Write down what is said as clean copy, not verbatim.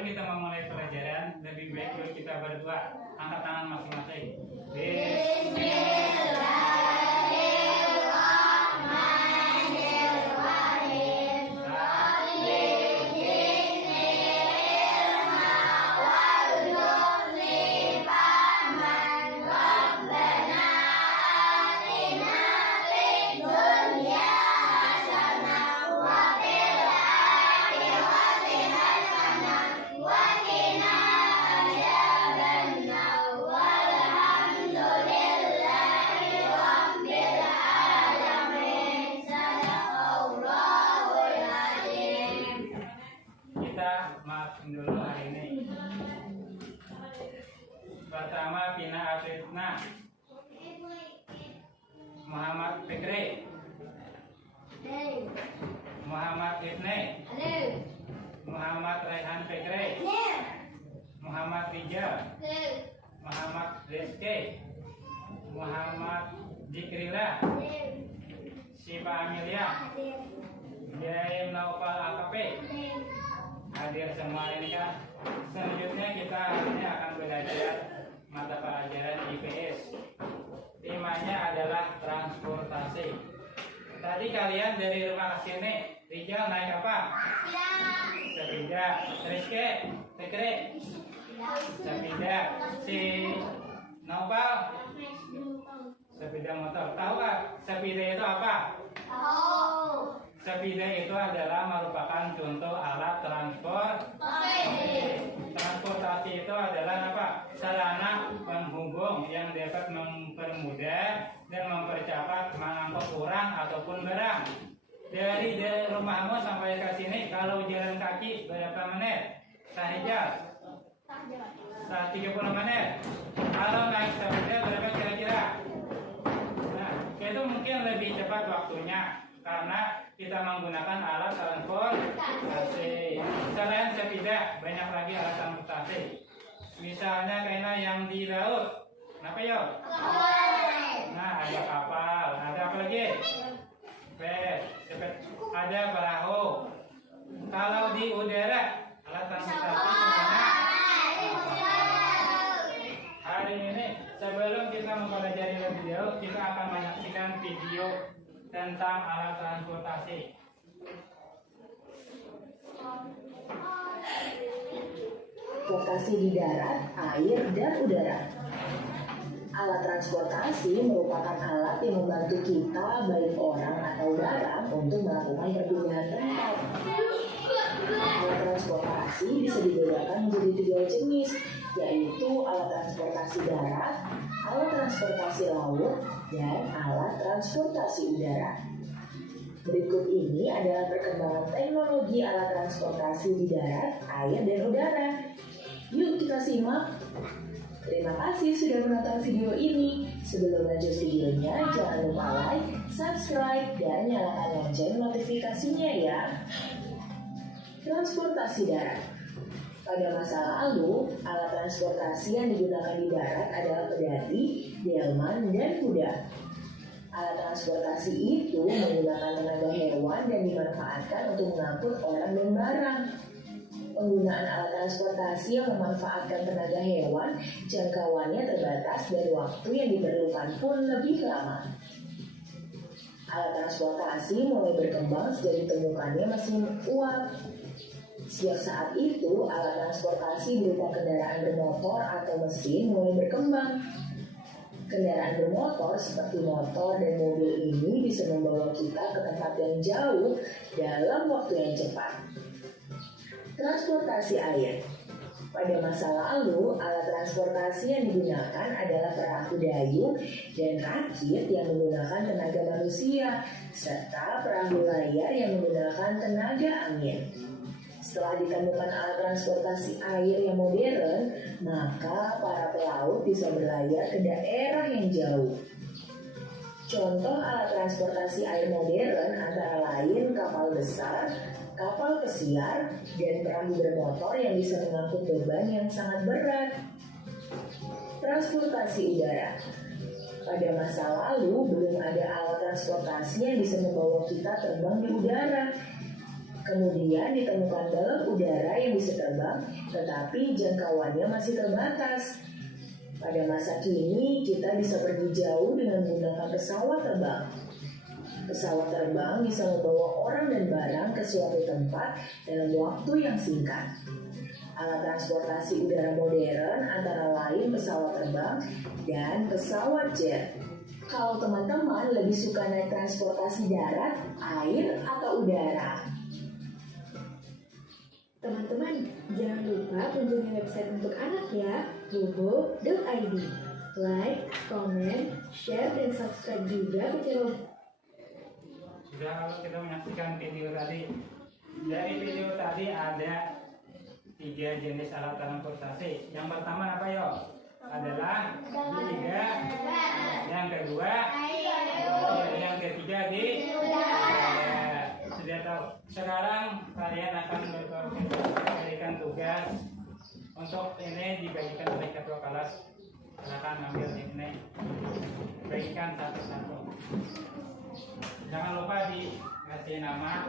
sebelum kita memulai pelajaran, lebih baik kalau kita berdoa. Angkat tangan masing-masing. Maafin dulu hari ini. Pertama Pina Afifna, Muhammad Fikri, Muhammad Ibne, Muhammad Raihan Fikri, Muhammad Rijal, Muhammad Rizki, Muhammad Jikrila, Siva Amelia, Jaim Naufal Akape. Hadir semua ini kan. Selanjutnya kita hari ini akan belajar mata pelajaran IPS. Temanya adalah transportasi. Tadi kalian dari rumah ke sini, Rijal naik apa? Sepeda. Rizky, Fikri, sepeda. Si Naufal, sepeda motor. Tahu nggak sepeda itu apa? Tahu. Sepeda itu adalah merupakan contoh alat transportasi. Transportasi itu adalah apa? Sarana penghubung yang dapat mempermudah dan mempercepat mengangkut orang ataupun barang. Dari rumahmu sampai ke sini, kalau jalan kaki berapa menit? Sahijal? 30 menit. Kalau naik sepeda berapa kira-kira? Nah, itu mungkin lebih cepat waktunya, karena kita menggunakan alat transportasi. Selain sepeda, banyak lagi alat transportasi. Misalnya kayak yang di laut. Kenapa yuk? Nah, ada kapal. Ada apa lagi? Ada perahu. Kalau di udara, alat transportasi gimana? Hari ini, sebelum kita mempelajari lebih jauh, kita akan menyaksikan video tentang alat transportasi. Transportasi di darat, air, dan udara. Alat transportasi merupakan alat yang membantu kita, baik orang atau barang, untuk melakukan perpindahan tempat. Alat transportasi bisa dibedakan menjadi 3 jenis, yaitu alat transportasi darat, alat transportasi laut, dan alat transportasi udara. Berikut ini adalah perkembangan teknologi alat transportasi di darat, air, dan udara. Yuk kita simak. Terima kasih sudah menonton video ini. Sebelum lanjut videonya, jangan lupa like, subscribe, dan nyalakan lonceng notifikasinya ya. Transportasi darat. Pada masa lalu, alat transportasi yang digunakan di darat adalah pedati, delman, dan kuda. Alat transportasi itu menggunakan tenaga hewan dan dimanfaatkan untuk mengangkut orang dan barang. Penggunaan alat transportasi yang memanfaatkan tenaga hewan, jangkauannya terbatas dan waktu yang diperlukan pun lebih lama. Alat transportasi mulai berkembang sejak ditemukannya mesin uap. Sejak saat itu, alat transportasi berupa kendaraan bermotor atau mesin mulai berkembang. Kendaraan bermotor seperti motor dan mobil ini bisa membawa kita ke tempat yang jauh dalam waktu yang cepat. Transportasi air. Pada masa lalu, alat transportasi yang digunakan adalah perahu dayung dan rakit yang menggunakan tenaga manusia, serta perahu layar yang menggunakan tenaga angin. Setelah ditemukan alat transportasi air yang modern, maka para pelaut bisa berlayar ke daerah yang jauh. Contoh alat transportasi air modern antara lain kapal besar, kapal pesiar, dan perahu bermotor yang bisa mengangkut beban yang sangat berat. Transportasi udara. Pada masa lalu, belum ada alat transportasi yang bisa membawa kita terbang di udara. Kemudian ditemukan balon udara yang bisa terbang, tetapi jangkauannya masih terbatas. Pada masa kini, kita bisa pergi jauh dengan menggunakan pesawat terbang. Pesawat terbang bisa membawa orang dan barang ke suatu tempat dalam waktu yang singkat. Alat transportasi udara modern antara lain pesawat terbang dan pesawat jet. Kalau teman-teman lebih suka naik transportasi darat, air, atau udara? Teman-teman, jangan lupa kunjungi website untuk anak ya, bobo.id. Like, comment, share, dan subscribe juga ke channel. Sudah, kalau kita menyaksikan video tadi, dari video tadi ada 3 jenis alat transportasi. Yang pertama apa yo? Adalah tiga. Yang kedua, yang ketiga di sudah tahu. Sekarang kalian akan memberikan tugas untuk ini dibagikan oleh ketua kelas. Silakan ambil ini, bagikan satu-satu. Jangan lupa dikasih nama.